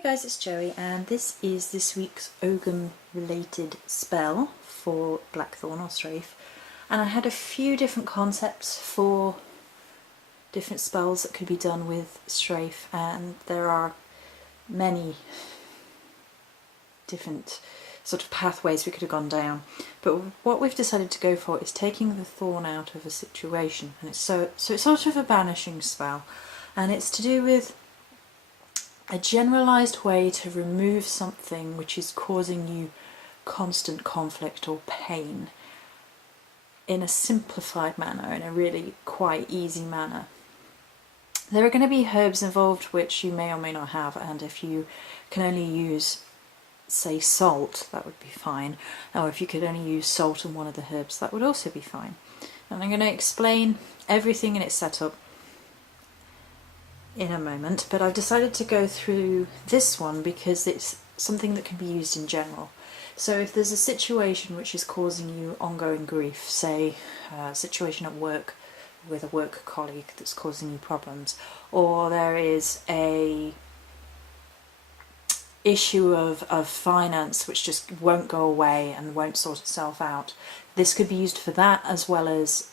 Hey guys, it's Joey, and this is this week's Ogham related spell for Blackthorn or Straif. And I had a few different concepts for different spells that could be done with Straif, and there are many different sort of pathways we could have gone down. But what we've decided to go for is taking the Thorn out of a situation, and so it's sort of a banishing spell, and it's to do with a generalised way to remove something which is causing you constant conflict or pain in a simplified manner, in a really quite easy manner. There are going to be herbs involved which you may or may not have, and if you can only use, say, salt, that would be fine. Or if you could only use salt and one of the herbs, that would also be fine. And I'm going to explain everything in its setup in a moment, but I've decided to go through this one because it's something that can be used in general. So if there's a situation which is causing you ongoing grief, say a situation at work with a work colleague that's causing you problems, or there is a issue of finance which just won't go away and won't sort itself out, this could be used for that as well as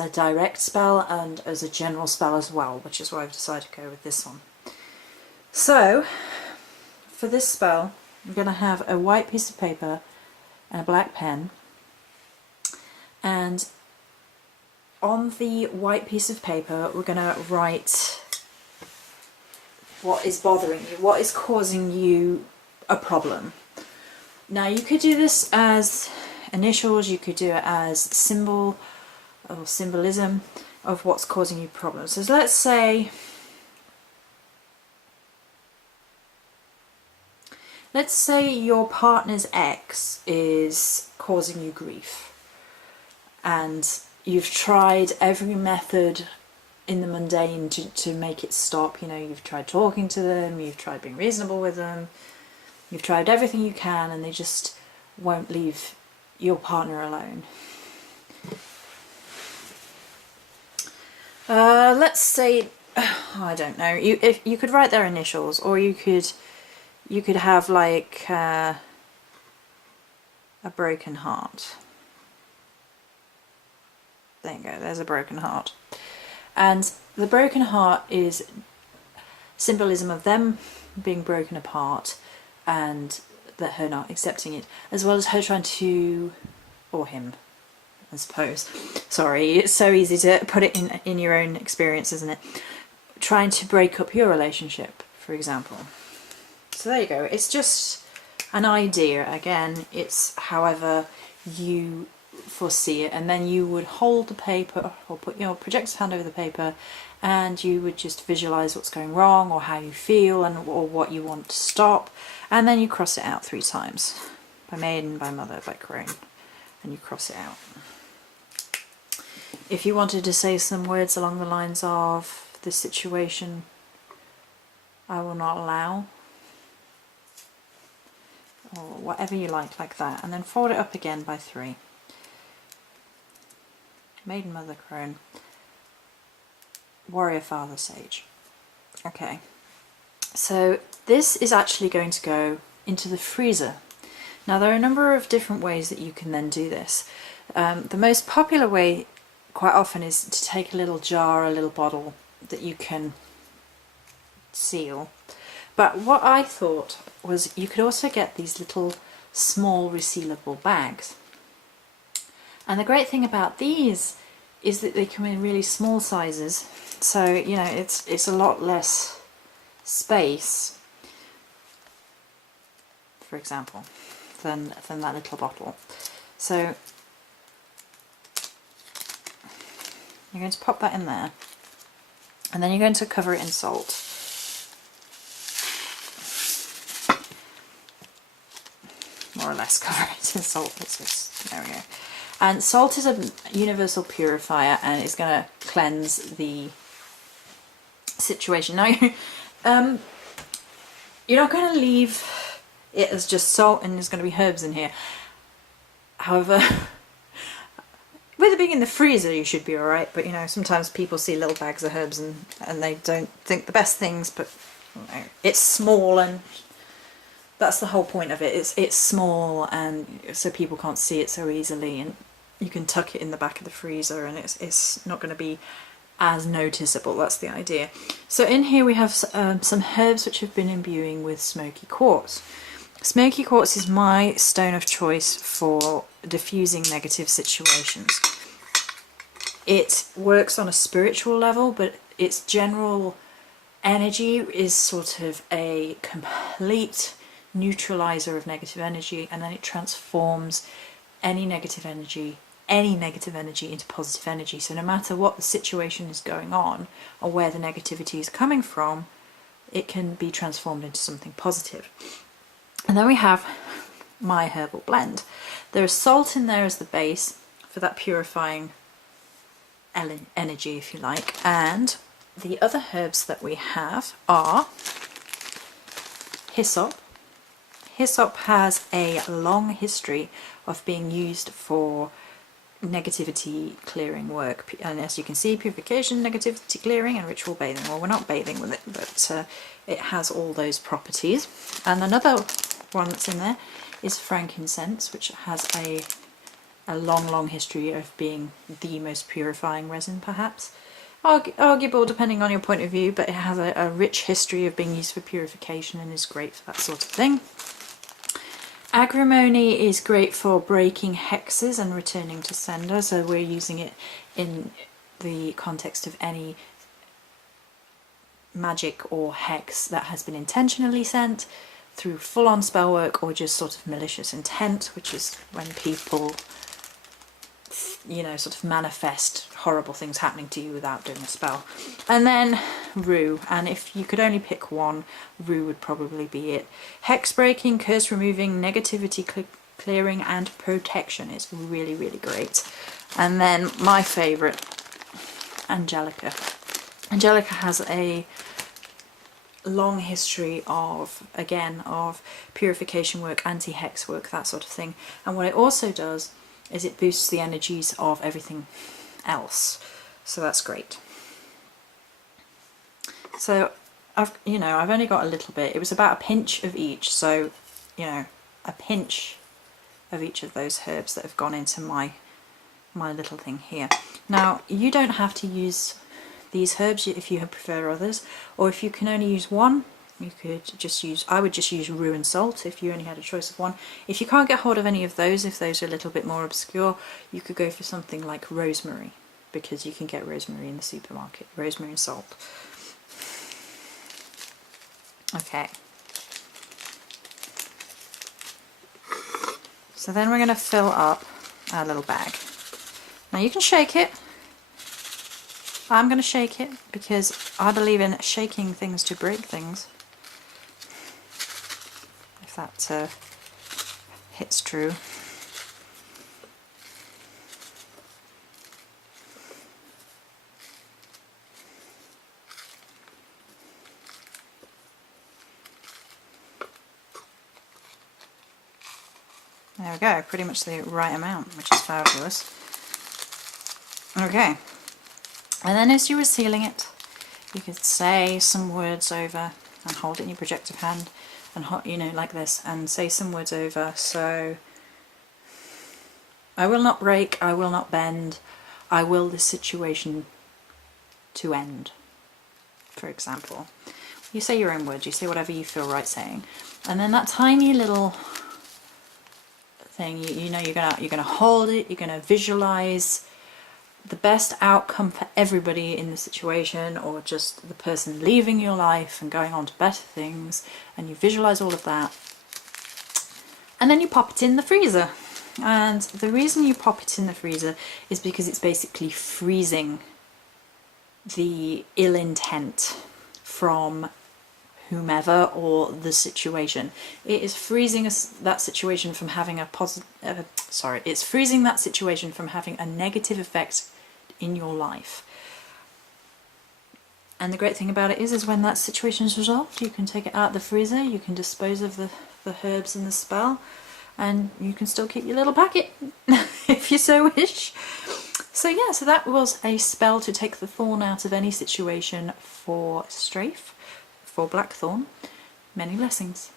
a direct spell and as a general spell as well, which is why I've decided to go with this one. So, for this spell, I'm going to have a white piece of paper and a black pen, and on the white piece of paper we're going to write what is bothering you, what is causing you a problem. Now you could do this as initials, you could do it as symbol or symbolism of what's causing you problems. So let's say your partner's ex is causing you grief, and you've tried every method in the mundane to make it stop. You know, you've tried talking to them, you've tried being reasonable with them, you've tried everything you can, and they just won't leave your partner alone. Let's say, I don't know, if you could write their initials, or you could have like a broken heart. There you go, there's a broken heart. And the broken heart is symbolism of them being broken apart and that her not accepting it, as well as her trying to, or him, I suppose. Sorry, it's so easy to put it in your own experience, isn't it? Trying to break up your relationship, for example. So there you go. It's just an idea. Again, it's however you foresee it, and then you would hold the paper or put your projector's hand over the paper, and you would just visualize what's going wrong or how you feel or what you want to stop, and then you cross it out 3 times. By maiden, by mother, by crone, and you cross it out. If you wanted to say some words along the lines of, this situation I will not allow, or whatever you like that, and then fold it up again by 3. Maiden, mother, crone, warrior, father, sage. Okay, so this is actually going to go into the freezer. Now there are a number of different ways that you can then do this. The most popular way quite often is to take a little jar, a little bottle that you can seal. But what I thought was you could also get these little small resealable bags. And the great thing about these is that they come in really small sizes, so you know it's a lot less space, for example, than that little bottle. So you're going to pop that in there, and then you're going to cover it in salt. More or less cover it in salt. There we go. And salt is a universal purifier, and it's going to cleanse the situation. Now, you're not going to leave it as just salt and there's going to be herbs in here. However, with it being in the freezer, you should be alright, but you know, sometimes people see little bags of herbs and they don't think the best things, but it's small, and that's the whole point of it. It's small, and so people can't see it so easily, and you can tuck it in the back of the freezer, and it's not going to be as noticeable. That's the idea. So in here we have some herbs which have been imbuing with smoky quartz. Smoky quartz is my stone of choice for diffusing negative situations. It works on a spiritual level, but its general energy is sort of a complete neutralizer of negative energy, and then it transforms any negative energy into positive energy. So no matter what the situation is going on or where the negativity is coming from, it can be transformed into something positive. And then we have my herbal blend. There is salt in there as the base for that purifying energy, if you like, and the other herbs that we have are hyssop. Hyssop has a long history of being used for negativity clearing work, and as you can see, purification, negativity clearing, and ritual bathing. Well, we're not bathing with it, but it has all those properties. And another one that's in there is frankincense, which has a long history of being the most purifying resin, perhaps. Arguable depending on your point of view, but it has a rich history of being used for purification and is great for that sort of thing. Agrimony is great for breaking hexes and returning to sender, so we're using it in the context of any magic or hex that has been intentionally sent through full-on spell work or just sort of malicious intent, which is when people, you know, sort of manifest horrible things happening to you without doing a spell. And then rue, and if you could only pick one, rue would probably be it. Hex breaking, curse removing, negativity clearing, and protection is really, really great. And then my favourite, Angelica. Angelica has a long history of, again, of purification work, anti-hex work, that sort of thing. And what it also does is it boosts the energies of everything else, so that's great. So I've only got a little bit. It was about a pinch of each, so a pinch of each of those herbs that have gone into my little thing here. Now you don't have to use these herbs if you prefer others, or if you can only use one, you could just use, I would just use rue and salt if you only had a choice of one. If you can't get hold of any of those, if those are a little bit more obscure, you could go for something like rosemary, because you can get rosemary in the supermarket, rosemary and salt. Okay. So then we're going to fill up our little bag. Now you can shake it. I'm going to shake it because I believe in shaking things to break things. If that hits true. There we go, pretty much the right amount, which is fabulous. Okay, and then as you were sealing it, you could say some words over and hold it in your projective hand and like this, and say some words over. So, I will not break, I will not bend, I will this situation to end, for example. You say your own words, you say whatever you feel right saying, and then that tiny little thing, you're gonna hold it, you're gonna visualize the best outcome for everybody in the situation, or just the person leaving your life and going on to better things, and you visualize all of that, and then you pop it in the freezer. And the reason you pop it in the freezer is because it's basically freezing the ill intent from whomever or the situation. It is freezing that situation from having a it's freezing that situation from having a negative effect in your life. And the great thing about it is when that situation is resolved, you can take it out of the freezer, you can dispose of the herbs and the spell, and you can still keep your little packet if you so wish. So yeah, so that was a spell to take the thorn out of any situation for Straif, for Blackthorn. Many blessings.